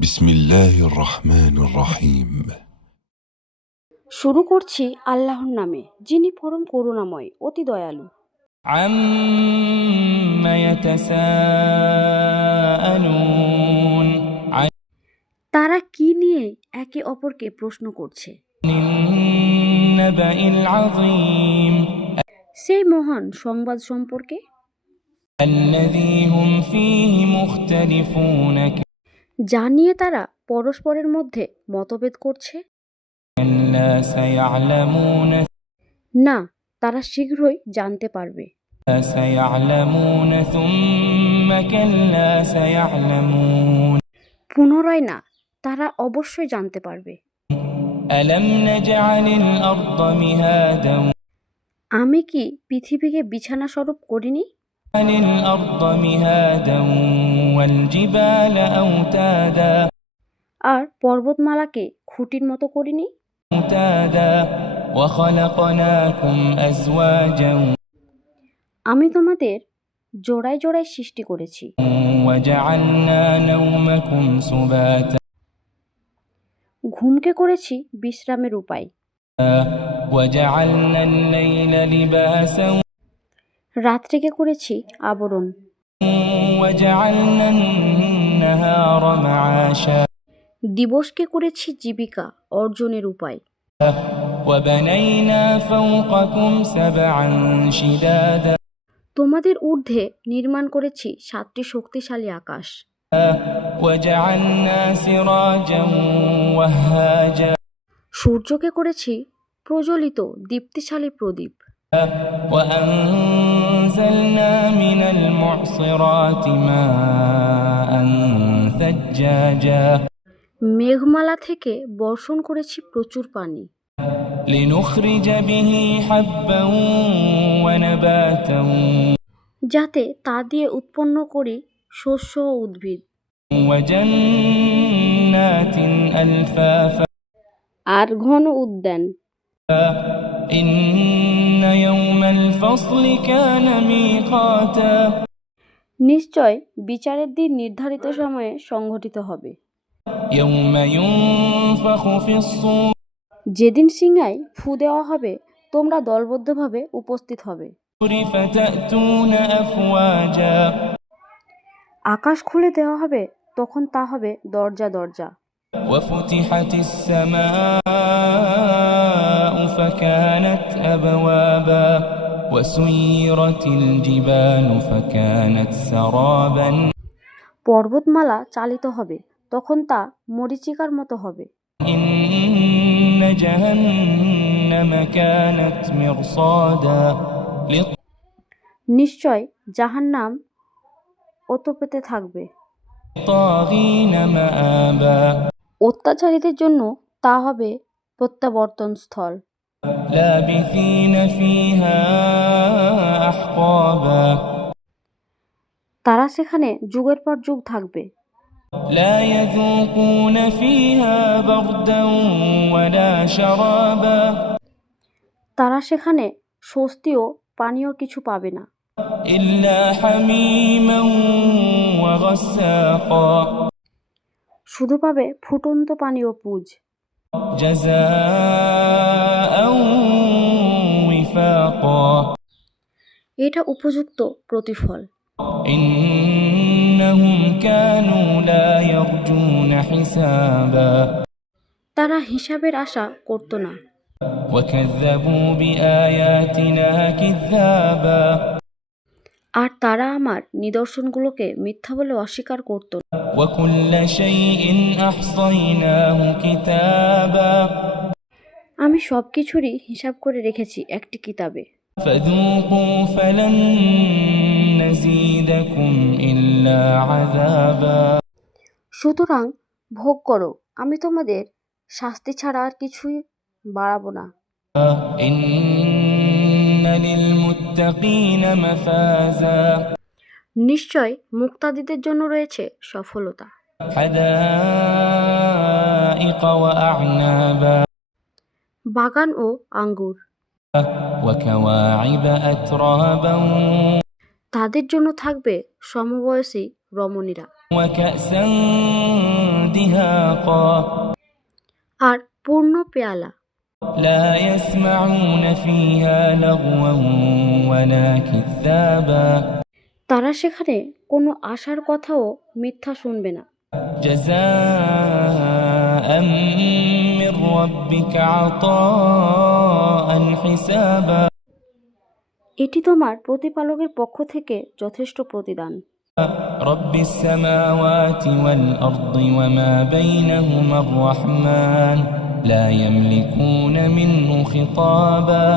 বিসমিল্লাহির রহমানির রহিম। শুরু করছি আল্লাহর নামে, যিনি পরম করুণাময়, অতি দয়ালু। عَمَّ يَتَسَاءَلُونَ عَنِ তারা কি নিয়ে একে অপরকে প্রশ্ন করছে? النَّبَإِ الْعَظِيمِ সেই মহান সংবাদ সম্পর্কে الَّذِي هُمْ فِيهِ مُخْتَلِفُونَ যা নিয়ে তারা পরস্পরের মধ্যে মতভেদ করছে। كَلَّا سَيَعْلَمُونَ না, তারা শীঘ্রই জানতে পারবে। سَيَعْلَمُونَ ثُمَّ كَلَّا سَيَعْلَمُونَ পুনরায় না, তারা অবশ্যই জানতে পারবে। أَلَمْ نَجْعَلِ الْأَرْضَ مِهَادًا আমি কি পৃথিবীকে বিছানা স্বরূপ করিনি? الْأَرْضَ مِهَادًا وَالْجِبَالَ أَوْتَادًا আর পর্বতমালাকে খুঁটির মতো করিনি? وَخَلَقْنَاكُمْ أَزْوَاجًا আমি তোমাদের জোড়ায় জোড়ায় সৃষ্টি করেছি। وَجَعَلْنَا نَوْمَكُمْ سُبَاتًا ঘুমকে করেছি বিশ্রামের উপায়। وَجَعَلْنَا اللَّيْلَ لِبَاسًا রাত্রিকে করেছি আবরণ। وَجَعَلْنَا النَّهَارَ مَعَاشًا দিবসকে করেছি জীবিকা অর্জনের উপায়। وَبَنَيْنَا فَوْقَكُمْ سَبْعًا شِدَادًا তোমাদের ঊর্ধ্বে নির্মাণ করেছি 7টি শক্তিশালী আকাশ। وَجَعَلْنَا سِرَاجًا وَهَّاجًا সূর্যকে করেছি প্রজ্বলিত দীপ্তিশালী প্রদীপ। وَأَنزَلْنَا مِنَ الْمُعْصِرَاتِ مَاءً ثَجَّاجًا মেঘমালা থেকে বর্ষণ করেছি প্রচুর পানি। لِنُخْرِجَ بِهِ حَبًّا وَنَبَاتًا যাতে তা দিয়ে উৎপন্ন করি শস্য ও উদ্ভিদ। وَجَنَّاتٍ أَلْفَافًا আর ঘন উদ্যান। إِنَّ يَوْمَ الْفَصْلِ كَانَ مِيقَاتًا নিশ্চয় বিচারের দিন নির্ধারিত সময়ে সংঘটিত হবে। يَوْمَ يُنفَخُ فِي الصُّورِ যেদিন সিংহায় ফু দেওয়া হবে, তোমরা দলবদ্ধভাবে উপস্থিত হবে। فَتَأْتُونَ أَفْوَاجًا আকাশ খুলে দেওয়া হবে, তখন তা হবে দরজা দরজা। وَفُتِحَتِ السَّمَاءُ فَكَانَتْ أَبْوَابًا وَسُيِّرَتِ الْجِبَالُ فَكَانَتْ سَرَابًا পর্বতমালা চালিত হবে, তখন তা মরীচিকার মতো হবে। إِنَّ جَهَنَّمَ كَانَتْ مِرْصَادًا নিশ্চয় জাহান্নাম ওতপেতে থাকবে। لِلطَّاغِينَ مَآبًا অত্যাচারীদের জন্য তা হবে প্রত্যাবর্তন স্থল। لَابِثِينَ فِيهَا أَحْقَابًا তারা সেখানে যুগের পর যুগ থাকবে। لَا يَذُوقُونَ فِيهَا بَرْدًا وَلَا شَرَابًا তারা সেখানে স্বস্তি ও পানীয় কিছু পাবে না। إِلَّا حَمِيمًا وَغَسَّاقًا শুধু পাবে ফুটন্ত পানি ও পুজ। جَزَاءً وِفَاقًا এটা উপযুক্ত প্রতিফল। إِنَّهُمْ كَانُوا لَا يَرْجُونَ حِسَابًا তারা হিসাবের আশা করত না। وَكَذَّبُوا بِآيَاتِنَا كِذَّابًا আর তারা আমার নিদর্শনগুলোকে মিথ্যা বলে অস্বীকার করত। وَكُلَّ شَيْءٍ أَحْصَيْنَاهُ كِتَابًا আমি সব কিছুরই হিসাব করে রেখেছি একটি কিতাবে। فَذُوقُوا فَلَن نَّزِيدَكُمْ إِلَّا عَذَابًا সুতরাং ভোগ করো, আমি তোমাদের শাস্তি ছাড়া আর কিছুই বাড়াবো না। إِنَّ لِلْمُتَّقِينَ مَفَازًا নিশ্চয় মুক্তাদীদের জন্য রয়েছে সফলতা। حَدَائِقَ وَأَعْنَابًا বাগান ও আঙ্গুর। وَكَوَاعِبَ أَتْرَابًا তাদের জন্য থাকবে সমবয়সী রমণীরা। وَكَأْسًا دِهَاقًا حقا আর পূর্ণ পেয়ালা। لا يسمعون فيها لغوا ولا كذابا তারা সেখানে কোনো আশার কথাও মিথ্যা শুনবে না। جزاء من ربك عطاء حسابا এটি তোমার প্রতিপালকের পক্ষ থেকে যথেষ্ট প্রতিদান। رب السماوات والأرض وما بينهما الرحمن لا يملكون منه خطابا